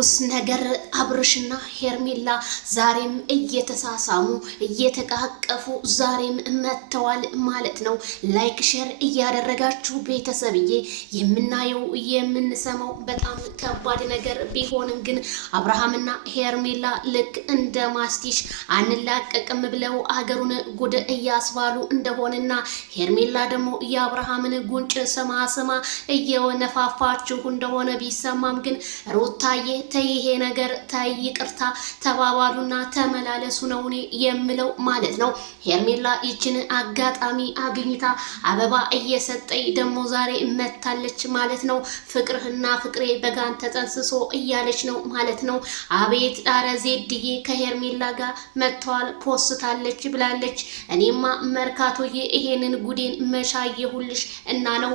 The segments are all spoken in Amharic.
ትኩስ ነገር አብርሽና ሄርሜላ ዛሬም እየተሳሳሙ እየተቃቀፉ ዛሬም መተዋል ማለት ነው። ላይክ ሼር እያደረጋችሁ ቤተሰብዬ የምናየው የምንሰማው በጣም ከባድ ነገር ቢሆንም ግን አብርሃምና ሄርሜላ ልክ እንደ ማስቲሽ አንላቀቅም ብለው አገሩን ጉድ እያስባሉ እንደሆነና ሄርሜላ ደግሞ የአብርሃምን ጉንጭ ስማ ስማ እየነፋፋችሁ እንደሆነ ቢሰማም ግን ሩታዬ ተይ ይሄ ነገር ተይ ይቅርታ ተባባሉና ተመላለሱ ነው የምለው ማለት ነው። ሄርሜላ ይችን አጋጣሚ አግኝታ አበባ እየሰጠኝ ደሞ ዛሬ መታለች ማለት ነው። ፍቅርህና ፍቅሬ በጋን ተጠንስሶ እያለች ነው ማለት ነው። አቤት ዳረ ዜድዬ ከሄርሜላ ጋር መጥተዋል ፖስታለች ብላለች። እኔማ መርካቶዬ ይሄንን ጉዴን መሻየሁልሽ እና ነው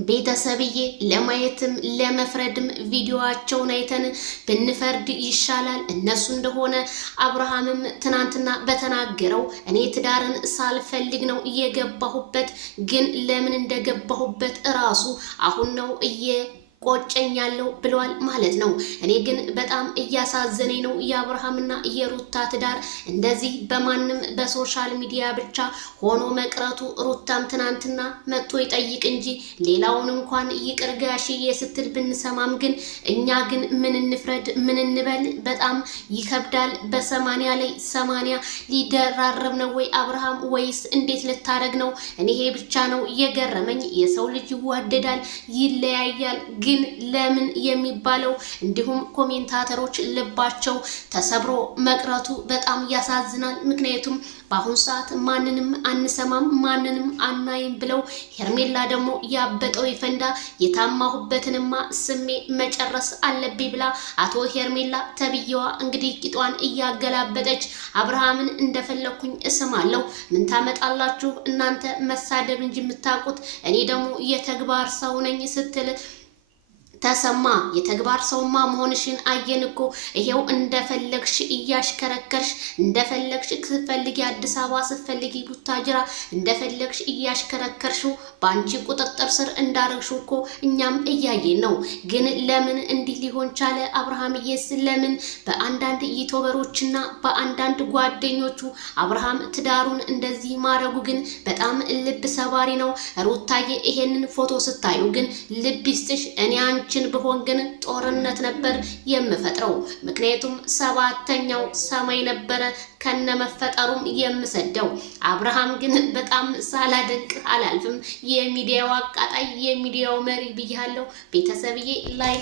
ቤተሰብዬ ለማየትም ለመፍረድም ቪዲዮአቸውን አይተን ብንፈርድ ይሻላል። እነሱ እንደሆነ አብርሃምም ትናንትና በተናገረው እኔ ትዳርን ሳልፈልግ ነው እየገባሁበት፣ ግን ለምን እንደገባሁበት እራሱ አሁን ነው ቆጨኛለሁ ብለዋል ማለት ነው። እኔ ግን በጣም እያሳዘነኝ ነው የአብርሃምና የሩታ ትዳር እንደዚህ በማንም በሶሻል ሚዲያ ብቻ ሆኖ መቅረቱ። ሩታም ትናንትና መጥቶ ይጠይቅ እንጂ ሌላውን እንኳን ይቅር ጋሽዬ ስትል ብንሰማም ግን እኛ ግን ምን እንፍረድ ምን እንበል? በጣም ይከብዳል። በ80 ላይ 80 ሊደራረብ ነው ወይ አብርሃም? ወይስ እንዴት ልታረግ ነው? እኔ ይሄ ብቻ ነው የገረመኝ። የሰው ልጅ ይዋደዳል ይለያያል ግን ለምን የሚባለው እንዲሁም ኮሜንታተሮች ልባቸው ተሰብሮ መቅረቱ በጣም ያሳዝናል። ምክንያቱም በአሁን ሰዓት ማንንም አንሰማም ማንንም አናይም ብለው ሄርሜላ ደግሞ ያበጠው ይፈንዳ የታማሁበትንማ ስሜ መጨረስ አለብኝ ብላ አቶ ሄርሜላ ተብየዋ እንግዲህ ቂጧን እያገላበጠች አብርሃምን እንደፈለኩኝ እስማለሁ ምን ታመጣላችሁ እናንተ መሳደብ እንጂ የምታውቁት እኔ ደግሞ የተግባር ሰው ነኝ ስትል ተሰማ። የተግባር ሰውማ መሆንሽን አየን እኮ ይሄው እንደፈለግሽ እያሽከረከርሽ እንደፈለግሽ ስትፈልጊ አዲስ አበባ ስትፈልጊ ቡታጅራ እንደፈለግሽ እያሽከረከርሽው በአንቺ ቁጥጥር ስር እንዳረግሽው እኮ እኛም እያየን ነው። ግን ለምን እንዲህ ሊሆን ቻለ? አብርሃምዬስ ለምን በአንዳንድ ዩቲዩበሮችና በአንዳንድ ጓደኞቹ አብርሃም ትዳሩን እንደዚህ ማረጉ ግን በጣም ልብ ሰባሪ ነው። ሩታዬ ይሄንን ፎቶ ስታዩ ግን ልብ ይስጥሽ። እኔ አንቺን ብሆን ግን ጦርነት ነበር የምፈጥረው። ምክንያቱም 7ኛው ሰማይ ነበረ ከነመፈጠሩም የምሰደው። አብርሃም ግን በጣም ሳላደንቅ አላልፍም። የሚዲያው አቃጣይ የሚዲያው መሪ ብያለሁ ቤተሰብዬ። ላይክ